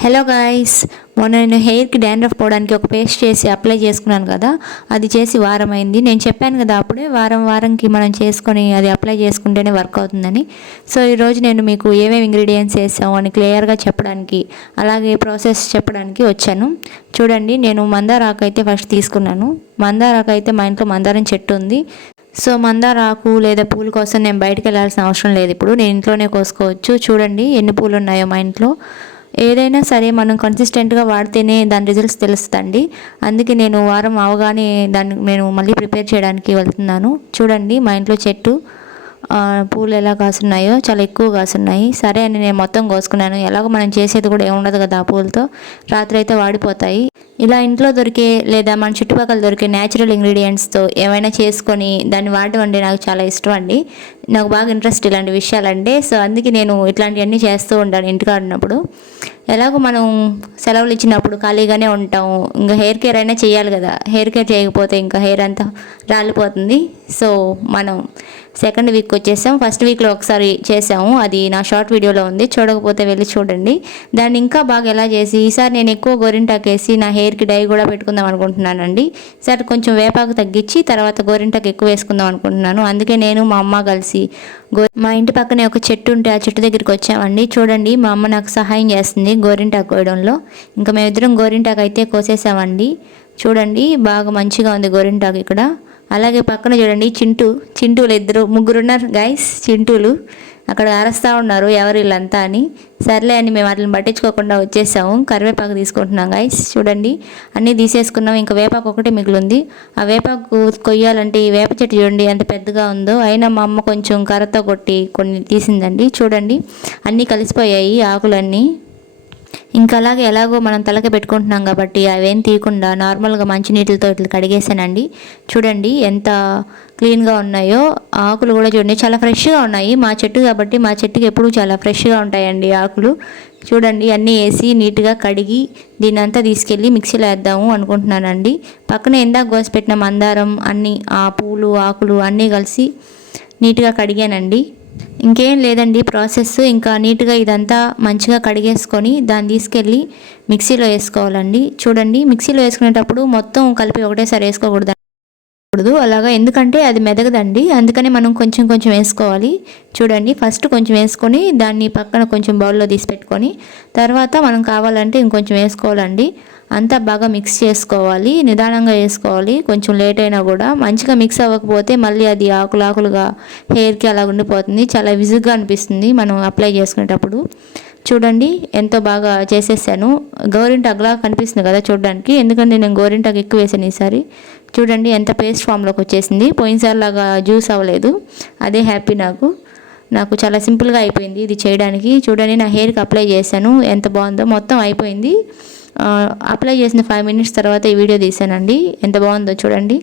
Hello guys, మొన్న నేను హెయిర్కి డాండ్రఫ్ పోవడానికి ఒక పేస్ట్ చేసి అప్లై చేసుకున్నాను కదా. అది చేసి వారం అయింది. నేను చెప్పాను కదా అప్పుడే, వారంకి మనం చేసుకొని అది అప్లై చేసుకుంటేనే వర్క్ అవుతుందని. సో ఈరోజు నేను మీకు ఏమేమి ఇంగ్రీడియంట్స్ వేసాము అని క్లియర్గా చెప్పడానికి, అలాగే ప్రాసెస్ చెప్పడానికి వచ్చాను. చూడండి, నేను మందార ఆకు అయితే ఫస్ట్ తీసుకున్నాను. మందార ఆకు అయితే మా ఇంట్లో మందారం చెట్టు ఉంది. సో మందార ఆకు లేదా పూల కోసం నేను బయటకు వెళ్ళాల్సిన అవసరం లేదు. ఇప్పుడు నేను ఇంట్లోనే కోసుకోవచ్చు. చూడండి ఎన్ని పూలు ఉన్నాయో మా ఇంట్లో. ఏదైనా సరే మనం కన్సిస్టెంట్గా వాడితేనే దాని రిజల్ట్స్ తెలుస్తుందండి. అందుకే నేను వారం అవగానే దాన్ని నేను మళ్ళీ ప్రిపేర్ చేయడానికి వెళ్తున్నాను. చూడండి మా ఇంట్లో చెట్టు పూలు ఎలా కాసున్నాయో, చాలా ఎక్కువ కాసున్నాయి. సరే అని నేను మొత్తం కోసుకున్నాను. ఎలాగో మనం చేసేది కూడా ఏముండదు కదా ఆ పూలతో, రాత్రి అయితే వాడిపోతాయి. ఇలా ఇంట్లో దొరికే లేదా మన చుట్టుపక్కల దొరికే న్యాచురల్ ఇంగ్రీడియంట్స్తో ఏమైనా చేసుకొని దాన్ని వాడడం అంటే నాకు చాలా ఇష్టం అండి. నాకు బాగా ఇంట్రెస్ట్ ఇలాంటి విషయాలంటే. సో అందుకే నేను ఇట్లాంటివన్నీ చేస్తూ ఉంటాను ఇంటికాడ ఉన్నప్పుడు. ఎలాగో మనం సెలవులు ఇచ్చినప్పుడు ఖాళీగానే ఉంటాము, ఇంకా హెయిర్ కేర్ అయినా చేయాలి కదా. హెయిర్ కేర్ చేయకపోతే ఇంకా హెయిర్ అంతా రాలిపోతుంది. సో మనం సెకండ్ వీక్ వచ్చేసాం. ఫస్ట్ వీక్లో ఒకసారి చేసాము, అది నా షార్ట్ వీడియోలో ఉంది, చూడకపోతే వెళ్ళి చూడండి. దాన్ని ఇంకా బాగా ఎలా చేసి ఈసారి నేను ఎక్కువ గోరింటాకు వేసి నా హెయిర్కి డై కూడా పెట్టుకుందాం అనుకుంటున్నానండి. ఈసారి కొంచెం వేపాకు తగ్గించి తర్వాత గోరింటాకు ఎక్కువ వేసుకుందాం అనుకుంటున్నాను. అందుకే నేను మా అమ్మ కలిసి మా ఇంటి పక్కనే ఒక చెట్టు ఉంటే ఆ చెట్టు దగ్గరికి వచ్చామండి. చూడండి మా అమ్మ నాకు సహాయం చేస్తుంది గోరింటాకు కోయడంలో. ఇంకా మేమిద్దరం గోరింటాకు అయితే కోసేసామండి. చూడండి బాగా మంచిగా ఉంది గోరింటాకు ఇక్కడ. అలాగే పక్కన చూడండి చింటూలు ముగ్గురున్నారు గైస్. చింటూలు అక్కడ అరుస్తూ ఉన్నారు ఎవరు వీళ్ళంతా అని. సర్లే అని మేము వాటిని పట్టించుకోకుండా వచ్చేసాము. కరివేపాకు తీసుకుంటున్నాం గైస్. చూడండి అన్నీ తీసేసుకున్నాం. ఇంకా వేపాకు ఒకటే మిగిలింది. ఆ వేపాకు కొయ్యాలంటే ఈ వేప చెట్టు చూడండి ఎంత పెద్దగా ఉందో. అయినా మా అమ్మ కొంచెం కర్రతో కొట్టి కొన్ని తీసిందండి. చూడండి అన్నీ కలిసిపోయాయి ఆకులన్నీ. ఇంకా అలాగే ఎలాగో మనం తలకి పెట్టుకుంటున్నాం కాబట్టి అవేం తీయకుండా నార్మల్గా మంచినీటితో ఇట్లా కడిగేసానండి. చూడండి ఎంత క్లీన్గా ఉన్నాయో. ఆకులు కూడా చూడండి చాలా ఫ్రెష్గా ఉన్నాయి. మా చెట్టు కాబట్టి మా చెట్టుకి ఎప్పుడూ చాలా ఫ్రెష్గా ఉంటాయండి ఆకులు. చూడండి అన్నీ వేసి నీట్గా కడిగి దీన్ని అంతా తీసుకెళ్ళి మిక్సీలో వేద్దాము అనుకుంటున్నానండి. పక్కన ఎందాక కోసిపెట్టిన మందారం అన్నీ ఆ పూలు ఆకులు అన్నీ కలిసి నీట్గా కడిగానండి. ఇంకేం లేదండి ప్రాసెస్. ఇంకా నీట్గా ఇదంతా మంచిగా కడిగేసుకొని దాన్ని తీసుకెళ్ళి మిక్సీలో వేసుకోవాలండి. చూడండి మిక్సీలో వేసుకునేటప్పుడు మొత్తం కలిపి ఒకటేసారి వేసుకోకూడదు అలాగా, ఎందుకంటే అది మెదగదండి. అందుకని మనం కొంచెం కొంచెం వేసుకోవాలి. చూడండి ఫస్ట్ కొంచెం వేసుకొని దాన్ని పక్కన కొంచెం బౌల్లో తీసి పెట్టుకొని తర్వాత మనం కావాలంటే ఇంకొంచెం వేసుకోవాలండి. అంతా బాగా మిక్స్ చేసుకోవాలి, నిదానంగా వేసుకోవాలి. కొంచెం లేట్ అయినా కూడా మంచిగా మిక్స్ అవ్వకపోతే మళ్ళీ అది ఆకులుగా హెయిర్కి అలా ఉండిపోతుంది. చాలా విజుగ్గా అనిపిస్తుంది మనం అప్లై చేసుకునేటప్పుడు. చూడండి ఎంతో బాగా చేసేసాను. గోరింటాకులా కనిపిస్తుంది కదా చూడడానికి, ఎందుకంటే నేను గోరింటాకు ఎక్కువ వేసాను ఈసారి. చూడండి ఎంత పేస్ట్ ఫామ్లోకి వచ్చేసింది. పోయినసారి లాగా జ్యూస్ అవ్వలేదు, అదే హ్యాపీ నాకు చాలా సింపుల్గా అయిపోయింది ఇది చేయడానికి. చూడండి నా హెయిర్కి అప్లై చేశాను, ఎంత బాగుందో. మొత్తం అయిపోయింది. అప్లై చేసిన 5 minutes తర్వాత ఈ వీడియో తీసానండి. ఎంత బాగుందో చూడండి.